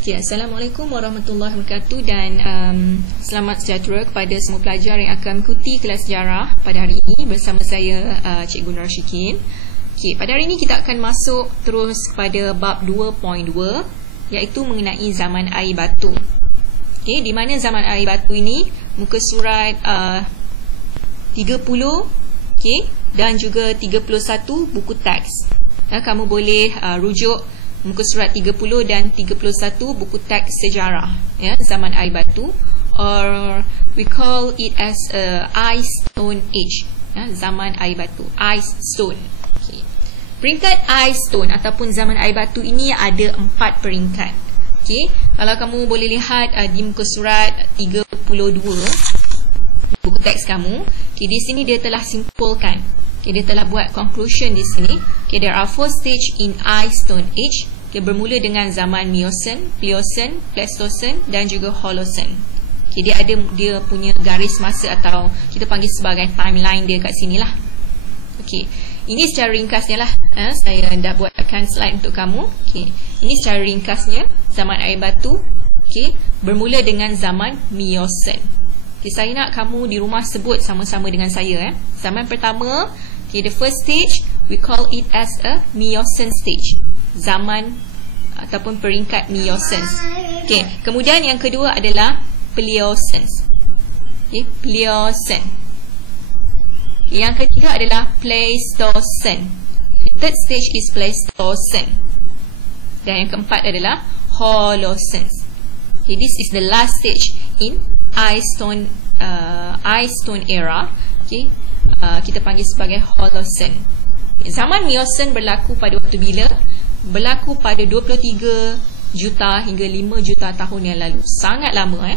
Okay, Assalamualaikum warahmatullahi wabarakatuh dan selamat sejahtera kepada semua pelajar yang akan mengikuti kelas sejarah pada hari ini bersama saya Cikgu Nur Syikin. Okay, pada hari ini kita akan masuk terus kepada bab 2.2 iaitu mengenai zaman air batu. Okay, di mana zaman air batu ini muka surat 30 okay, dan juga 31 buku teks. Kamu boleh rujuk muka surat 30 dan 31 buku teks sejarah ya, zaman air batu, or we call it as ice stone age ya, zaman air batu, ice stone. Okay. Peringkat ice stone ataupun zaman air batu ini ada 4 peringkat. Okay. Kalau kamu boleh lihat di muka surat 32 buku teks kamu, okay, di sini dia telah simpulkan. Okay, dia telah buat conclusion di sini. Okay, there are 4 stage in ice stone age. Okay, bermula dengan zaman Miocene, Pliocene, Pleistocene dan juga Holocene. Okay, dia ada dia punya garis masa atau kita panggil sebagai timeline dia kat sini lah. Okay, ini secara ringkasnya lah. Saya dah buatkan slide untuk kamu. Okay, ini secara ringkasnya zaman air batu. Okay, bermula dengan zaman Miocene. Okay, saya nak kamu di rumah sebut sama-sama dengan saya. Zaman pertama, okay, the first stage we call it as a Miocene stage. Zaman ataupun peringkat Miocene. Okay, kemudian yang kedua adalah Pliocene. Okay, Pliocene. Yang ketiga adalah Pleistocene. The third stage is Pleistocene. Dan yang keempat adalah Holocene. Okay, this is the last stage in ice stone era. Okay, kita panggil sebagai Holocene. Zaman Miocene berlaku pada waktu bila? Berlaku pada 23 juta hingga 5 juta tahun yang lalu. Sangat lama.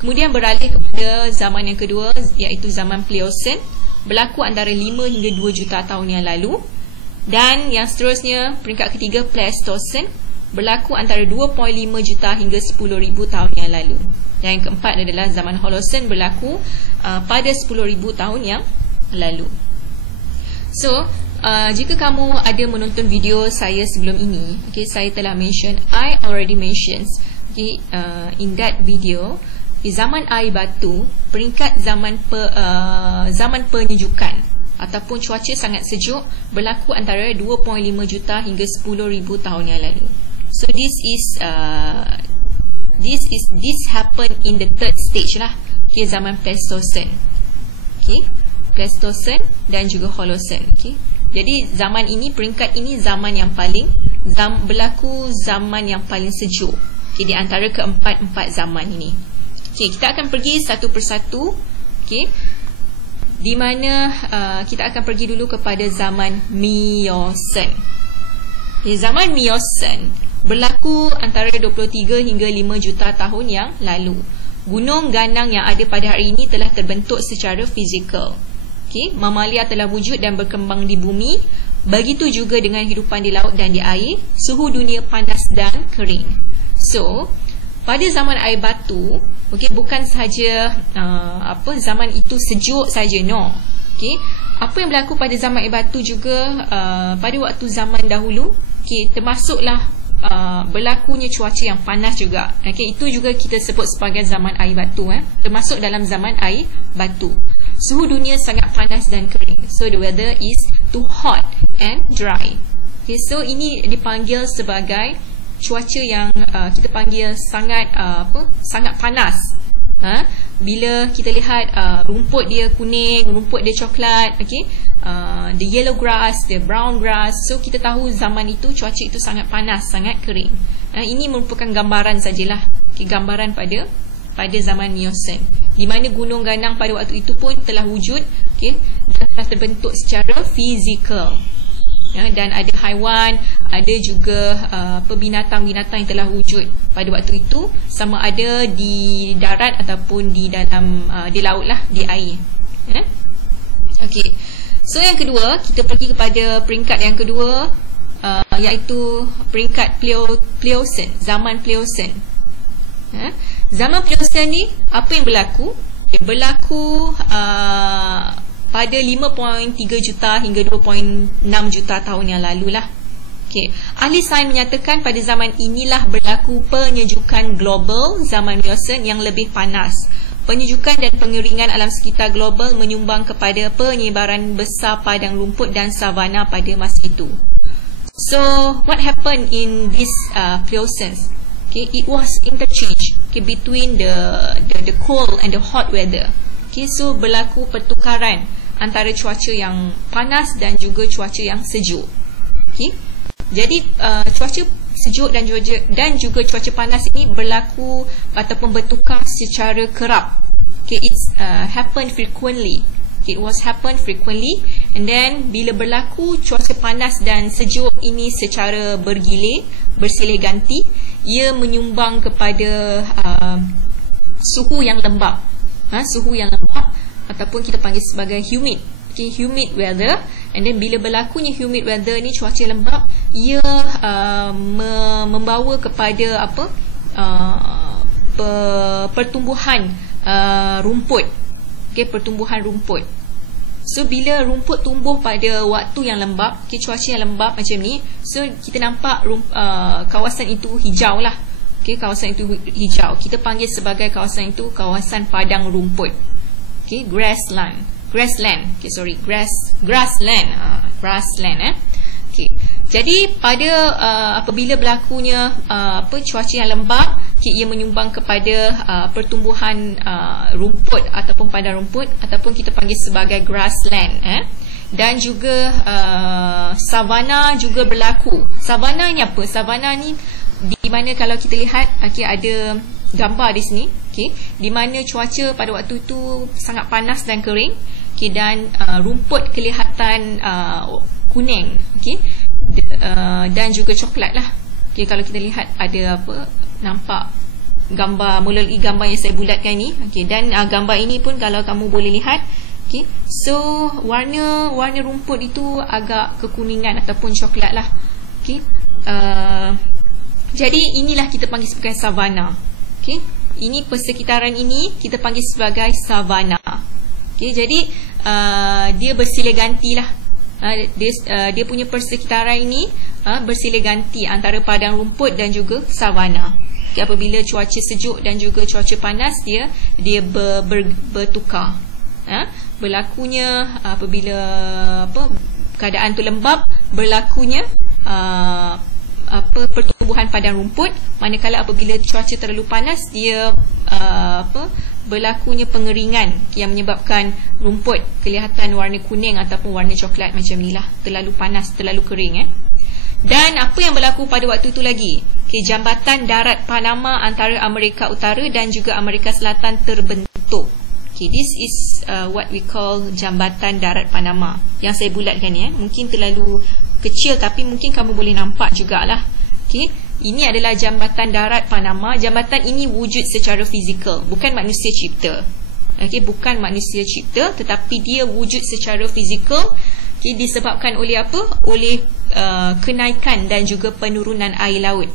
Kemudian beralih kepada zaman yang kedua iaitu zaman Pliocene, berlaku antara 5 hingga 2 juta tahun yang lalu. Dan yang seterusnya peringkat ketiga Pleistocene, berlaku antara 2.5 juta hingga 10,000 tahun yang lalu. Dan yang keempat adalah zaman Holocene, berlaku pada 10,000 tahun yang lalu. So, jika kamu ada menonton video saya sebelum ini, okay, saya telah mention, I already mentioned, okay, in that video, di zaman air batu, peringkat zaman penyejukan ataupun cuaca sangat sejuk berlaku antara 2.5 juta hingga 10,000 tahun yang lalu. So this happened in the third stage lah, okay, zaman Pleistocene, okay, Pleistocene dan juga Holocene. Okay. Jadi zaman ini, peringkat ini zaman yang paling berlaku zaman yang paling sejuk, okay, di antara keempat zaman ini. Okay, kita akan pergi satu persatu. Okay, di mana kita akan pergi dulu kepada zaman Miocene. Okay, zaman Miocene berlaku antara 23 hingga 5 juta tahun yang lalu. Gunung ganang yang ada pada hari ini telah terbentuk secara fizikal. Okay, mamalia telah wujud dan berkembang di bumi. Begitu juga dengan hidupan di laut dan di air. Suhu dunia panas dan kering. So, pada zaman air batu, okay, bukan sahaja zaman itu sejuk saja, no. Okay, apa yang berlaku pada zaman air batu juga pada waktu zaman dahulu, okay, termasuklah berlakunya cuaca yang panas juga. Okay, itu juga kita sebut sebagai zaman air batu, termasuk dalam zaman air batu. Suhu dunia sangat panas dan kering. So the weather is too hot and dry. Okay, so ini dipanggil sebagai cuaca yang kita panggil sangat sangat panas. Bila kita lihat rumput dia kuning, rumput dia coklat, okay, the yellow grass, the brown grass. So kita tahu zaman itu cuaca itu sangat panas, sangat kering. Ini merupakan gambaran sajalah, okay, gambaran pada zaman Miocene, di mana gunung ganang pada waktu itu pun telah wujud, okay, dan telah terbentuk secara fizikal. Dan ada haiwan, ada juga binatang-binatang yang telah wujud pada waktu itu, sama ada di darat ataupun di dalam di laut lah, di air. Okay. So yang kedua, kita pergi kepada peringkat yang kedua, iaitu peringkat Pliocene, zaman Pliocene. Zaman Pliocene ni apa yang berlaku? Berlaku pada 5.3 juta hingga 2.6 juta tahun yang lalu lah. Okey, ahli sains menyatakan pada zaman inilah berlaku penyejukan global zaman Miocene yang lebih panas. Penyejukan dan pengeringan alam sekitar global menyumbang kepada penyebaran besar padang rumput dan savana pada masa itu. So, what happened in this Pliocene? Okay, it was interchange, okay, between the cold and the hot weather. Okay, so berlaku pertukaran antara cuaca yang panas dan juga cuaca yang sejuk. Okay, jadi cuaca sejuk dan juga cuaca panas ini berlaku ataupun bertukar secara kerap. Okay, it's happen frequently. Okay, it was happen frequently, and then bila berlaku cuaca panas dan sejuk ini secara bergilir, bersilih ganti, ia menyumbang kepada suhu yang lembap. Suhu yang lembap ataupun kita panggil sebagai humid. Okay, humid weather. And then bila berlakunya humid weather ni, cuaca lembap, ia membawa kepada pertumbuhan rumput. Okay, pertumbuhan rumput. So bila rumput tumbuh pada waktu yang lembap, okay, cuaca yang lembap macam ni, so kita nampak kawasan itu hijau lah. Okay, kawasan itu hijau. Kita panggil sebagai kawasan itu kawasan padang rumput. Okay, grassland. Okay, sorry, grassland. Okay. Jadi pada apabila berlakunya cuaca yang lembap, okay, ia menyumbang kepada pertumbuhan rumput ataupun padang rumput ataupun kita panggil sebagai grassland. Dan juga savana juga berlaku. Savana ni apa? Savana ni di mana kalau kita lihat, okay, ada gambar di sini, okay, di mana cuaca pada waktu itu sangat panas dan kering, okay, dan rumput kelihatan kuning, okay, dan juga coklat lah. Okay, kalau kita lihat ada nampak gambar melalui gambar yang saya bulatkan ni, okay, dan gambar ini pun kalau kamu boleh lihat, okay, so warna rumput itu agak kekuningan ataupun coklat lah. Okay, jadi inilah kita panggil sebagai savana. Okay, ini persekitaran ini kita panggil sebagai savana. Okay, jadi dia bersilih ganti lah. Dia punya persekitaran ini bersilih ganti antara padang rumput dan juga savana. Okay, apabila cuaca sejuk dan juga cuaca panas, dia bertukar. Berlakunya apabila keadaan tu lembap, berlakunya pertumbuhan padang rumput, manakala apabila cuaca terlalu panas, dia berlakunya pengeringan yang menyebabkan rumput kelihatan warna kuning ataupun warna coklat macam ni lah, terlalu panas, terlalu kering. Dan apa yang berlaku pada waktu itu lagi, okay, jambatan darat Panama antara Amerika Utara dan juga Amerika Selatan terbentuk. Okay, this is what we call jambatan darat Panama yang saya bulatkan ni. Mungkin terlalu kecil tapi mungkin kamu boleh nampak jugalah. Okay, ini adalah jambatan darat Panama. Jambatan ini wujud secara fizikal, bukan manusia cipta. Okay, bukan manusia cipta, tetapi dia wujud secara fizikal. Okay, disebabkan oleh apa? Oleh kenaikan dan juga penurunan air laut.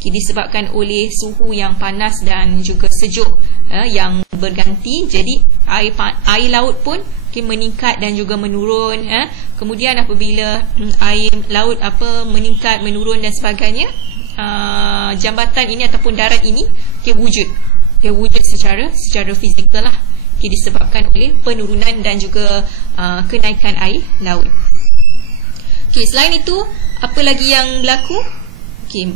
Okay, disebabkan oleh suhu yang panas dan juga sejuk yang berganti. Jadi air laut pun meningkat dan juga menurun. Kemudian apabila air laut meningkat, menurun dan sebagainya, jambatan ini ataupun darat ini wujud secara fizikal lah. Disebabkan oleh penurunan dan juga kenaikan air laut. Okay, selain itu, apa lagi yang berlaku? Okay,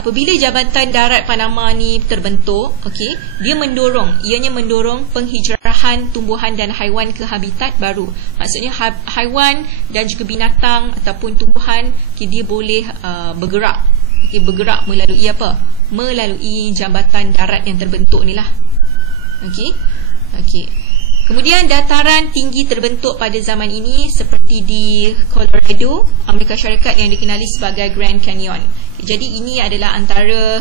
apabila jambatan darat Panama ni terbentuk, okay, ianya mendorong penghijrahan tumbuhan dan haiwan ke habitat baru. Maksudnya haiwan dan juga binatang ataupun tumbuhan, okay, dia boleh bergerak. Okay, bergerak melalui apa? Melalui jambatan darat yang terbentuk ni lah. Okay. Kemudian dataran tinggi terbentuk pada zaman ini seperti di Colorado, Amerika Syarikat yang dikenali sebagai Grand Canyon. Jadi ini adalah antara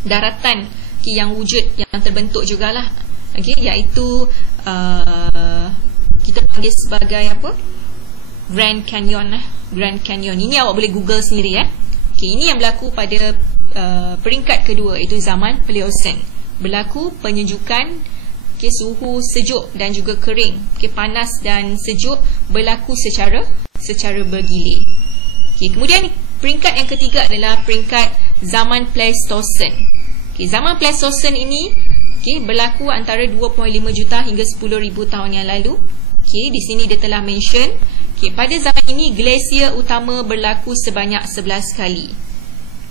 daratan yang wujud yang terbentuk jugalah. Okay, iaitu kita panggil sebagai Grand Canyon. Grand Canyon. Ini awak boleh Google sendiri. Okay, ini yang berlaku pada peringkat kedua, iaitu zaman Pliocene. Berlaku penyejukan, okay, suhu sejuk dan juga kering, okay, panas dan sejuk berlaku secara secara bergilir. Okay, kemudian peringkat yang ketiga adalah peringkat zaman Pleistocene. Okay, zaman Pleistocene ini berlaku antara 2.5 juta hingga 10,000 tahun yang lalu. Okay, di sini dia telah mention. Okay, pada zaman ini glasier utama berlaku sebanyak 11 kali.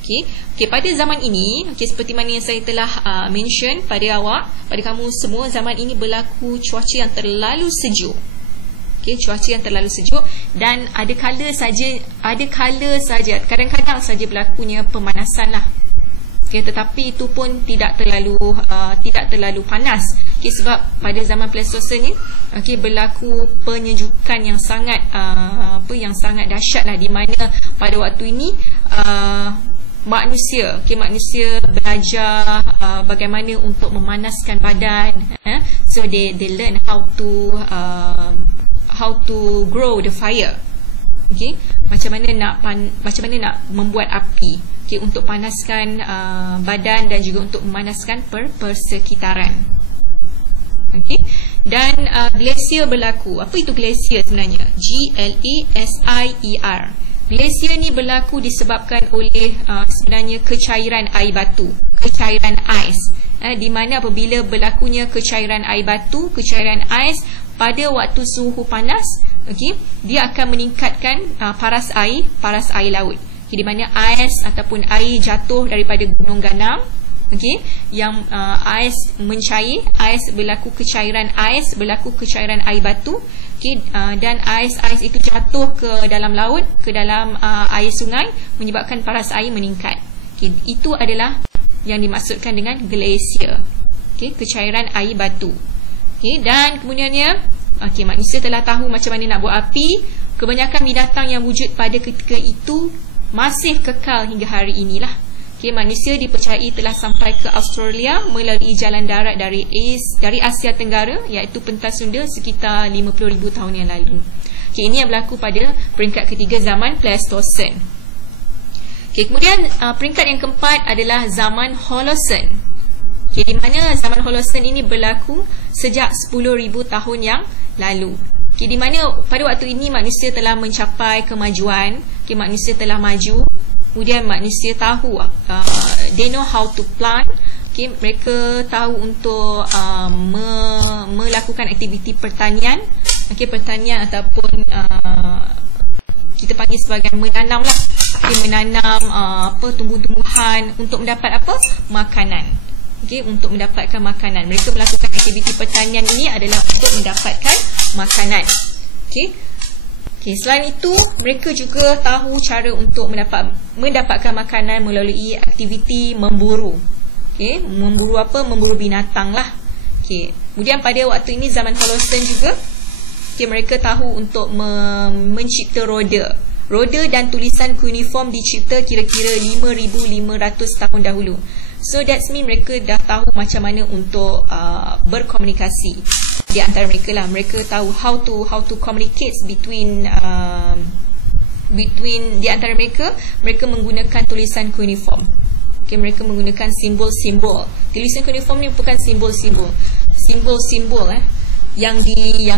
Okay, pada zaman ini, seperti mana yang saya telah mention pada awak, pada kamu semua, zaman ini berlaku cuaca yang terlalu sejuk. Cuaca yang terlalu sejuk, dan ada kala saja, kadang-kadang saja berlakunya pemanasan lah. Tetapi itu pun tidak terlalu panas. Sebab pada zaman Pleistocene ni berlaku penyejukan yang sangat sangat dahsyat lah, di mana pada waktu ini manusia belajar bagaimana untuk memanaskan badan. So they learn how to grow the fire. Macam mana nak membuat api, untuk panaskan badan dan juga untuk memanaskan persekitaran. Dan glasier berlaku. Apa itu glasier sebenarnya? Glasier. Glasier ni berlaku disebabkan oleh sebenarnya kecairan air batu, kecairan ais. Di mana apabila berlakunya kecairan air batu, kecairan ais pada waktu suhu panas, dia akan meningkatkan paras air laut. Di mana ais ataupun air jatuh daripada gunung ganam, yang ais mencair, berlaku kecairan air batu, dan ais itu jatuh ke dalam laut, ke dalam air sungai, menyebabkan paras air meningkat. Itu adalah yang dimaksudkan dengan glasier, kecairan air batu. Dan kemudiannya, manusia telah tahu macam mana nak buat api. Kebanyakan binatang yang wujud pada ketika itu masih kekal hingga hari inilah. Manusia dipercayai telah sampai ke Australia melalui jalan darat dari Asia Tenggara, iaitu pentas Sunda, sekitar 50,000 tahun yang lalu. Ini yang berlaku pada peringkat ketiga, zaman Pleistocene. Kemudian peringkat yang keempat adalah zaman Holocene. Di mana zaman Holocene ini berlaku sejak 10,000 tahun yang lalu. Di mana pada waktu ini manusia telah mencapai kemajuan, manusia telah maju. Kemudian manusia tahu, they know how to plant. Mereka tahu untuk melakukan aktiviti pertanian. Pertanian ataupun kita panggil sebagai menanam lah. Menanam tumbuh-tumbuhan untuk mendapat makanan. Untuk mendapatkan makanan. Mereka melakukan aktiviti pertanian ini adalah untuk mendapatkan makanan. Selain itu, mereka juga tahu cara untuk mendapatkan makanan melalui aktiviti memburu. Memburu apa? Memburu binatang lah. Kemudian pada waktu ini, zaman Holocene juga, mereka tahu untuk mencipta roda. Roda dan tulisan kuniform dicipta kira-kira 5,500 tahun dahulu. So that's mean mereka dah tahu macam mana untuk berkomunikasi di antara mereka lah. Mereka tahu how to communicate between di antara mereka. Mereka menggunakan tulisan kuniform. Mereka menggunakan simbol-simbol. Tulisan kuniform ni bukan simbol-simbol yang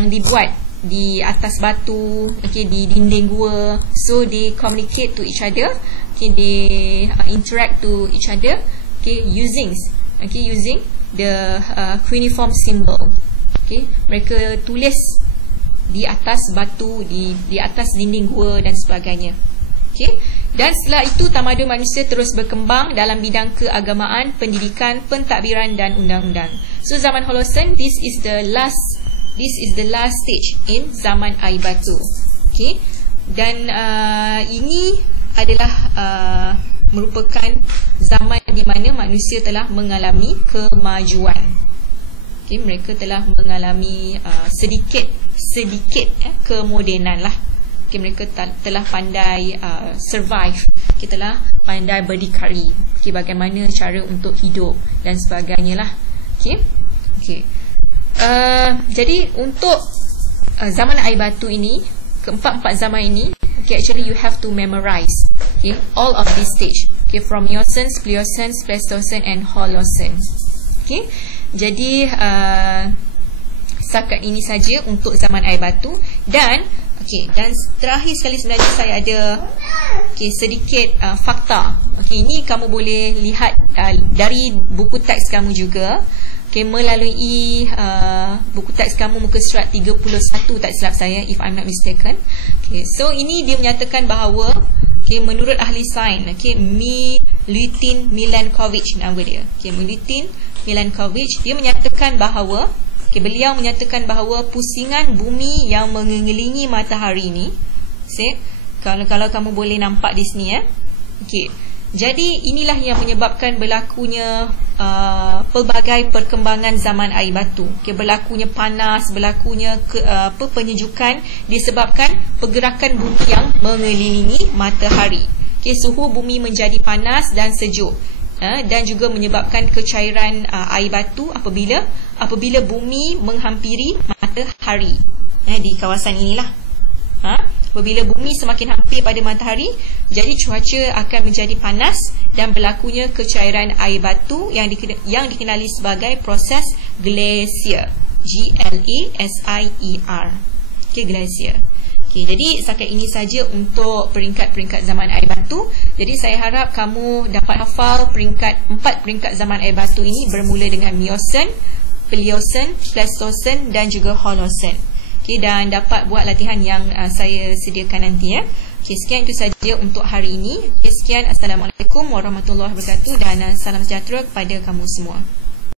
dibuat di atas batu, di dinding gua. So they communicate to each other, they interact to each other, using the cuneiform symbol. Mereka tulis di atas batu, di atas dinding gua dan sebagainya. Dan setelah itu, tamadun manusia terus berkembang dalam bidang keagamaan, pendidikan, pentadbiran dan undang-undang. So zaman Holocene, this is the last stage in zaman air batu. Dan ini adalah merupakan zaman di mana manusia telah mengalami kemajuan. Mereka telah mengalami sedikit kemodenan lah. Mereka telah pandai survive. Kita telah pandai berdikari. Bagaimana cara untuk hidup dan sebagainya lah. Jadi untuk zaman air batu ini, keempat-empat zaman ini, actually you have to memorize all of this stage, from Eocene, Pliocene, Pleistocene and Holocene. Jadi setakat ini saja untuk zaman air batu. Dan Okey, dan terakhir sekali sebenarnya saya ada sedikit fakta. Okey, ini kamu boleh lihat dari buku teks kamu juga. Okey, melalui buku teks kamu muka surat 31 tak silap saya, if I'm not mistaken. Okey, so ini dia menyatakan bahawa menurut ahli sains, Milutin Milankovitch nama dia. Milutin Milankovitch, dia menyatakan bahawa beliau menyatakan bahawa pusingan bumi yang mengelilingi matahari ni, kalau kamu boleh nampak di sini jadi inilah yang menyebabkan berlakunya pelbagai perkembangan zaman air batu. Berlakunya panas, berlakunya penyejukan disebabkan pergerakan bumi yang mengelilingi matahari. Suhu bumi menjadi panas dan sejuk, dan juga menyebabkan kecairan air batu apabila bumi menghampiri matahari. Di kawasan inilah. Apabila bumi semakin hampir pada matahari, jadi cuaca akan menjadi panas dan berlakunya kecairan air batu yang dikenali sebagai proses glasier. G-L-A-S-I-E-R. Glasier. Jadi setakat ini saja untuk peringkat-peringkat zaman air batu. Jadi saya harap kamu dapat hafal 4 peringkat zaman air batu ini, bermula dengan Miocene, Pliocene, Pleistocene dan juga Holocene. Dan dapat buat latihan yang saya sediakan nanti ya. Sekian itu saja untuk hari ini. Sekian, Assalamualaikum warahmatullahi wabarakatuh dan salam sejahtera kepada kamu semua.